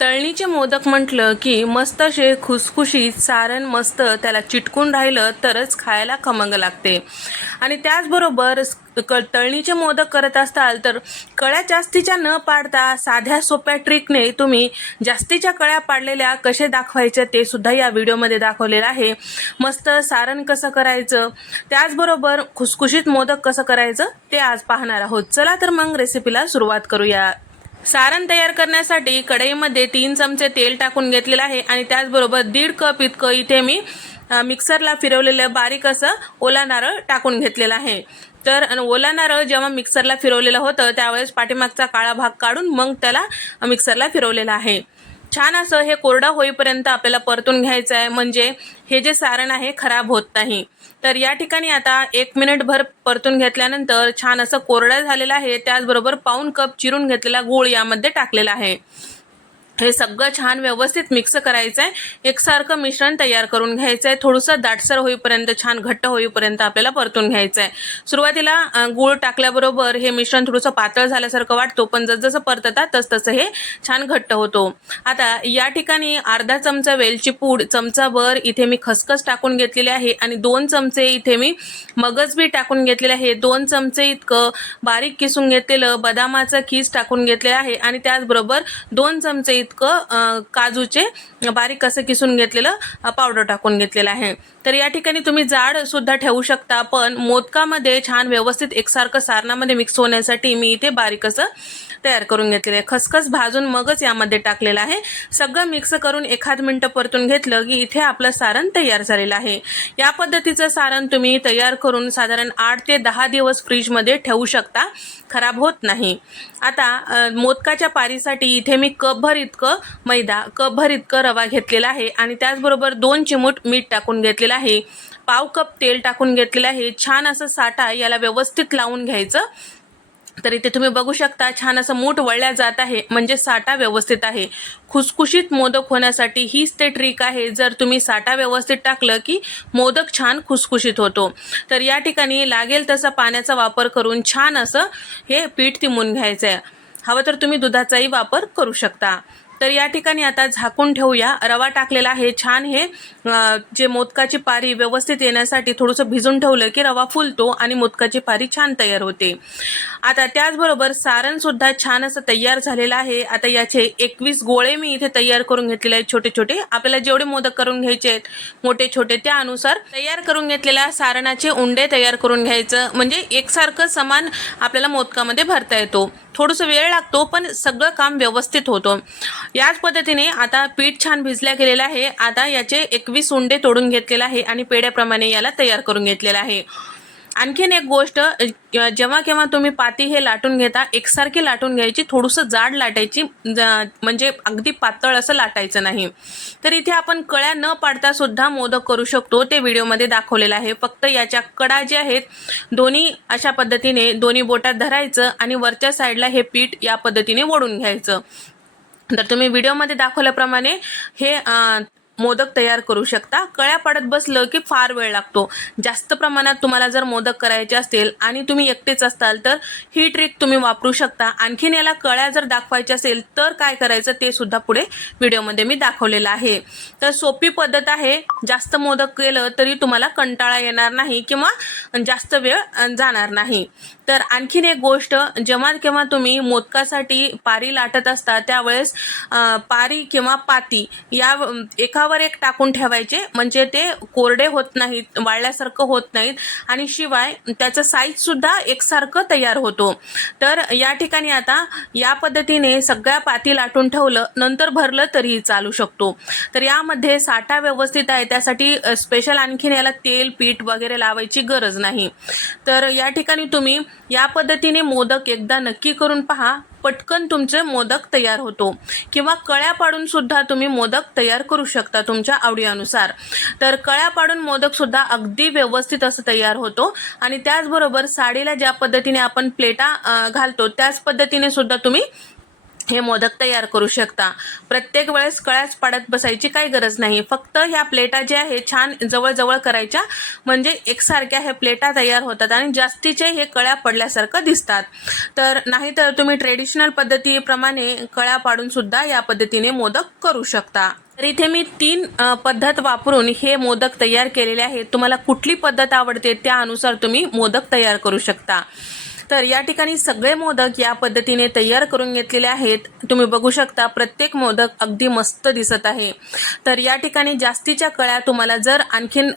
तळणीचे मोदक म्हटलं की मस्त असे खुसखुशीत सारण मस्त त्याला चिटकून राहिलं तरच खायला खमंग लागते. आणि त्याचबरोबर क तळणीचे मोदक करत असताल तर कळ्या जास्तीच्या न पाडता साध्या सोप्या ट्रिकने तुम्ही जास्तीच्या कळ्या पाडलेल्या कसे दाखवायचे ते सुद्धा या व्हिडिओमध्ये दाखवलेलं आहे. मस्त सारण कसं करायचं त्याचबरोबर खुसखुशीत मोदक कसं करायचं ते आज पाहणार आहोत. चला तर मग रेसिपीला सुरुवात करूया. सारण तयार करण्यासाठी कढईमध्ये तीन चमचे तेल टाकून घेतलेलं आहे आणि त्याचबरोबर दीड कप इतकं इथे मी मिक्सरला फिरवलेलं बारीक असं ओला नारळ टाकून घेतलेलं आहे. तर ओला नारळ जेव्हा मिक्सरला फिरवलेलं होतं त्यावेळेस पाठीमागचा काळा भाग काढून मग त्याला मिक्सरला फिरवलेला आहे. छान असं हे कोरडं होईपर्यंत आपल्याला परतून घ्यायचं आहे म्हणजे हे जे सारण आहे खराब होत नाही. तर या ठिकाणी आता एक मिनिटभर परतून घेतल्यानंतर छान असं कोरडं झालेलं आहे. त्याचबरोबर पाऊन कप चिरून घेतलेला गूळ यामध्ये टाकलेला आहे. हे सगळं छान व्यवस्थित मिक्स करायचं आहे एकसारखं मिश्रण तयार करून घ्यायचं आहे थोडंसं दाटसर होईपर्यंत छान घट्ट होईपर्यंत आपल्याला परतून घ्यायचं आहे सुरुवातीला गूळ टाकल्याबरोबर हे मिश्रण थोडंसं पातळ झाल्यासारखं वाटतो पण जसजसं परततात तस तसं हे छान घट्ट होतो. आता या ठिकाणी अर्धा चमचा वेलची पूड चमचाभर इथे मी खसखस टाकून घेतलेली आहे आणि दोन चमचे इथे मी मगज बी टाकून घेतलेले आहे. दोन चमचे इतकं बारीक किसून घेतलेलं बदामाचं खीस टाकून घेतलेलं आहे आणि त्याचबरोबर दोन चमचे इतकं काजूचे बारीक असं किसून घेतलेलं पावडर टाकून घेतलेलं आहे. तर या ठिकाणी तुम्ही जाड सुद्धा ठेवू शकता पण मोदकामध्ये छान व्यवस्थित एकसारखं सारणामध्ये मिक्स होण्यासाठी मी इथे बारीक असं तयार करून घेतलेलं आहे. खसखस भाजून मगच यामध्ये टाकलेलं आहे. सगळं मिक्स करून एखाद मिनटं परतून घेतलं की इथे आपलं सारण तयार झालेलं आहे. या पद्धतीचं सारण तुम्ही तयार करून साधारण आठ ते दहा दिवस फ्रीजमध्ये ठेवू शकता. खराब होत नाही. आता मोदकाच्या पारीसाठी इथे मी कपभर इतकं मैदा कपभर इतकं रवा घेतलेला आहे आणि त्याचबरोबर दोन चिमूट मीठ टाकून घेतलेलं आहे. पाव कप तेल टाकून घेतलेलं आहे. छान असं साठा याला व्यवस्थित लावून घ्यायचं. तर इथे तुम्ही बघू शकता छान असं मूठ वळल्या जात आहे म्हणजे साठा व्यवस्थित आहे. खुसखुशीत मोदक होण्यासाठी हीच ते ट्रिक आहे जर तुम्ही साठा व्यवस्थित टाकलं की मोदक छान खुसखुशीत होतो. तर या ठिकाणी लागेल तसा पाण्याचा वापर करून छान असं हे पीठ तिमून घ्यायचं आहे हवं तर तुम्ही दुधाचाही वापर करू शकता. तर या ठिकाणी आता झाकून ठेवूया. रवा टाकलेला आहे. छान हे जे मोदकाची पारी व्यवस्थित येण्यासाठी थोडंसं भिजून ठेवलं की रवा फुलतो आणि मोदकाची पारी छान तयार होते. आता त्याचबरोबर सारण सुद्धा छान असं तयार झालेलं आहे. आता याचे एकवीस गोळे मी इथे तयार करून घेतलेले आहेत छोटे छोटे. आपल्याला जेवढे मोदक करून घ्यायचे आहेत मोठे छोटे त्यानुसार तयार करून घेतलेल्या सारणाचे उंडे तयार करून घ्यायचं. म्हणजे एकसारखं समान आपल्याला मोदकामध्ये भरता येतो. थोडंसं वेळ लागतो पण सगळं काम व्यवस्थित होतं. याच पद्धतीने आता पीठ छान भिजल्या गेलेलं आहे. आता याचे एकवीस उंडे तोडून घेतलेले आहे आणि पेड्याप्रमाणे याला तयार करून घेतलेलं आहे. आणखीन एक गोष्ट जेव्हा केव्हा तुम्ही पाती हे लाटून घेता एकसारखी लाटून घ्यायची थोडंसं जाड लाटायची ज- म्हणजे अगदी पातळ असं लाटायचं नाही. तर इथे आपण कळ्या न पाडता सुद्धा मोदक करू शकतो ते व्हिडिओमध्ये दाखवलेलं आहे. फक्त याच्या कडा ज्या आहेत दोन्ही अशा पद्धतीने दोन्ही बोटात धरायचं आणि वरच्या साईडला हे पीठ या पद्धतीने ओढून घ्यायचं. तर तुम्ही व्हिडिओमध्ये दाखवल्याप्रमाणे हे मोदक तयार करू शकता. कळ्या पाडत बसलं की फार वेळ लागतो. जास्त प्रमाणात तुम्हाला जर मोदक करायचे असतील आणि तुम्ही एकटेच असताल तर ही ट्रिक तुम्ही वापरू शकता. आणखीन याला कळ्या जर दाखवायच्या असेल तर काय करायचं ते सुद्धा पुढे व्हिडिओमध्ये मी दाखवलेलं आहे. तर सोपी पद्धत आहे. जास्त मोदक केलं तरी तुम्हाला कंटाळा येणार नाही किंवा जास्त वेळ जाणार नाही. तर आणखीन एक गोष्ट जेव्हा केव्हा तुम्ही मोदकासाठी पारी लाटत असता त्यावेळेस पारी किंवा पाती या एकावर एक टाकून ठेवायचे. म्हणजे ते कोरडे होत नाहीत वाळल्यासारखं होत नाहीत. आणि शिवाय त्याचं साईज सुद्धा एकसारखं तयार होतो. तर या ठिकाणी आता या पद्धतीने सगळ्या पाती लाटून ठेवलं नंतर भरलं तरीही चालू शकतो. तर यामध्ये साठा व्यवस्थित आहे. त्यासाठी स्पेशल आणखीन याला तेल पीठ वगैरे लावायची गरज नाही. तर या ठिकाणी तुम्ही या पद्धतीने मोदक एकदा नक्की करून पहा. पटकन तुमचे मोदक तयार होतो. किंवा कळ्या पाडून सुद्धा तुम्ही मोदक तयार करू शकता तुमच्या आवडीनुसार. तर कळ्या पाडून मोदक सुद्धा अगदी व्यवस्थित असं तयार होतो. आणि त्याचबरोबर साडीला ज्या पद्धतीने आपण प्लेटा घालतो त्याच पद्धतीने सुद्धा तुम्ही हे मोदक तयार करू शकता. प्रत्येक वेळेस कळ्याच पाडत बसायची काही गरज नाही. फक्त ह्या प्लेटा ज्या आहे छान जवळजवळ करायच्या. म्हणजे एकसारख्या हे प्लेटा तयार होतात आणि जास्तीचे हे कळ्या पडल्यासारखं दिसतात. तर नाहीतर तुम्ही ट्रेडिशनल पद्धतीप्रमाणे कळ्या पाडून सुद्धा या पद्धतीने मोदक करू शकता. तर इथे मी तीन पद्धत वापरून हे मोदक तयार केलेले आहेत. तुम्हाला कुठली पद्धत आवडते त्यानुसार तुम्ही मोदक तयार करू शकता. तर या ठिकाणी सगळे मोदक या पद्धतीने तयार करून घेतलेले आहेत. तुम्ही बघू शकता प्रत्येक मोदक अगदी मस्त दिसत आहे. तर या ठिकाणी जास्तीच्या कळ्या तुम्हाला जर आणखीन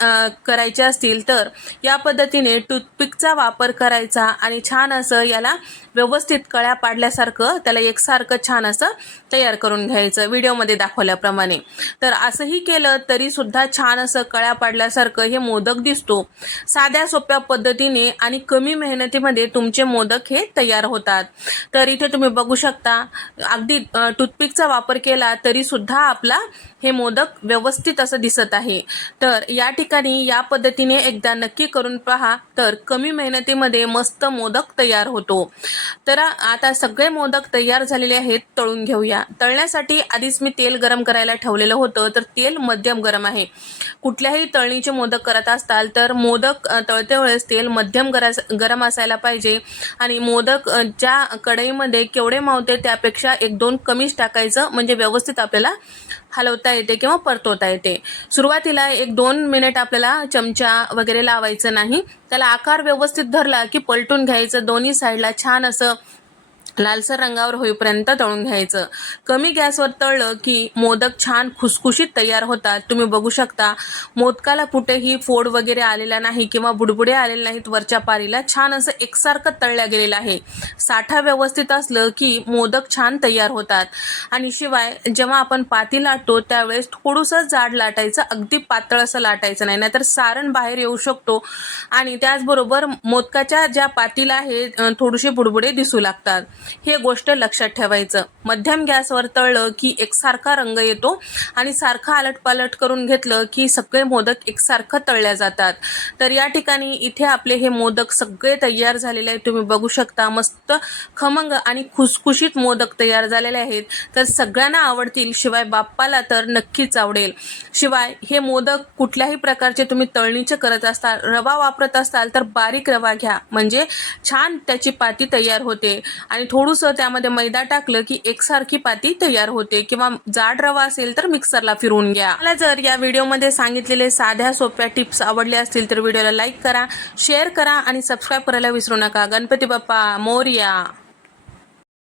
करायच्या असतील तर या पद्धतीने टूथपिकचा वापर करायचा आणि छान असं याला व्यवस्थित कळ्या पाडल्यासारखं त्याला एकसारखं छान असं तयार करून घ्यायचं. व्हिडिओमध्ये दाखवल्याप्रमाणे. तर असंही केलं तरी सुद्धा छान असं कळ्या पाडल्यासारखं हे मोदक दिसतो. साध्या सोप्या पद्धतीने आणि कमी मेहनतीमध्ये तुमचे मोदक हे तयार होतात. तर इथे तुम्ही बघू शकता अगदी टूथपिकचा वापर केला तरी सुद्धा आपला हे मोदक व्यवस्थित असं दिसत आहे. तर या ठिकाणी या पद्धतीने एकदा नक्की करून पहा तर कमी मेहनतीमध्ये मस्त मोदक तयार होतो. तर आता सगळे मोदक तयार झालेले आहेत तळून घेऊया. तळण्यासाठी आधीच मी तेल गरम करायला ठेवलेलं होतं तर तेल मध्यम गरम आहे. कुठल्याही तळणीचे मोदक करत असताल तर मोदक तळते वेळेस तेल मध्यम गरम असायला पाहिजे. आणि मोदक ज्या कढईमध्ये केवढे मावते त्यापेक्षा एक दोन कमीच टाकायचं म्हणजे व्यवस्थित आपल्याला हलवता येते किंवा परतवता येते. सुरुवातीला एक दोन मिनिट आपल्याला चमचा वगैरे लावायचं नाही. त्याला आकार व्यवस्थित धरला की पलटून घ्यायचं दोन्ही साईडला छान असं लालसर रंगावर होईपर्यंत तळून घ्यायचं. कमी गॅसवर तळलं की मोदक छान खुसखुशीत तयार होतात. तुम्ही बघू शकता मोदकाला कुठेही फोड वगैरे आलेला नाही किंवा बुडबुडे आलेले नाहीत वरच्या पारीला. छान असं एकसारखं तळल्या गेलेलं आहे. साठा व्यवस्थित असलं की मोदक छान तयार होतात. आणि शिवाय जेव्हा आपण पाती लाटतो त्यावेळेस थोडंसं जाड लाटायचं अगदी पातळ असं लाटायचं नाही. नाहीतर सारण बाहेर येऊ शकतो. आणि त्याचबरोबर मोदकाच्या ज्या पातीला आहे थोडीशी थोडेसे बुडबुडे दिसू लागतात. हे गोष्ट लक्षात ठेवायचं. मध्यम गॅसवर तळलं की एकसारखा रंग येतो आणि सारखा आलटपालट करून घेतलं की सगळे मोदक एकसारखं तळल्या जातात. तर या ठिकाणी इथे आपले हे मोदक सगळे तयार झालेले आहेत. तुम्ही बघू शकता मस्त खमंग आणि खुसखुशीत मोदक तयार झालेले आहेत. तर सगळ्यांना आवडतील शिवाय बाप्पाला तर नक्कीच आवडेल. शिवाय हे मोदक कुठल्याही प्रकारचे तुम्ही तळणीचे करत असताल रवा वापरत असाल तर बारीक रवा घ्या. म्हणजे छान त्याची पाती तयार होते. आणि थोडंसं त्यामध्ये मैदा टाकलं की एकसारखी पाती तयार होते. किंवा जाड रवा असेल तर मिक्सरला फिरवून घ्या. मला जर या व्हिडिओमध्ये सांगितलेले साध्या सोप्या टिप्स आवडले असतील तर व्हिडिओला लाईक करा शेअर करा आणि सबस्क्राईब करायला विसरू नका. गणपती बाप्पा मोरया.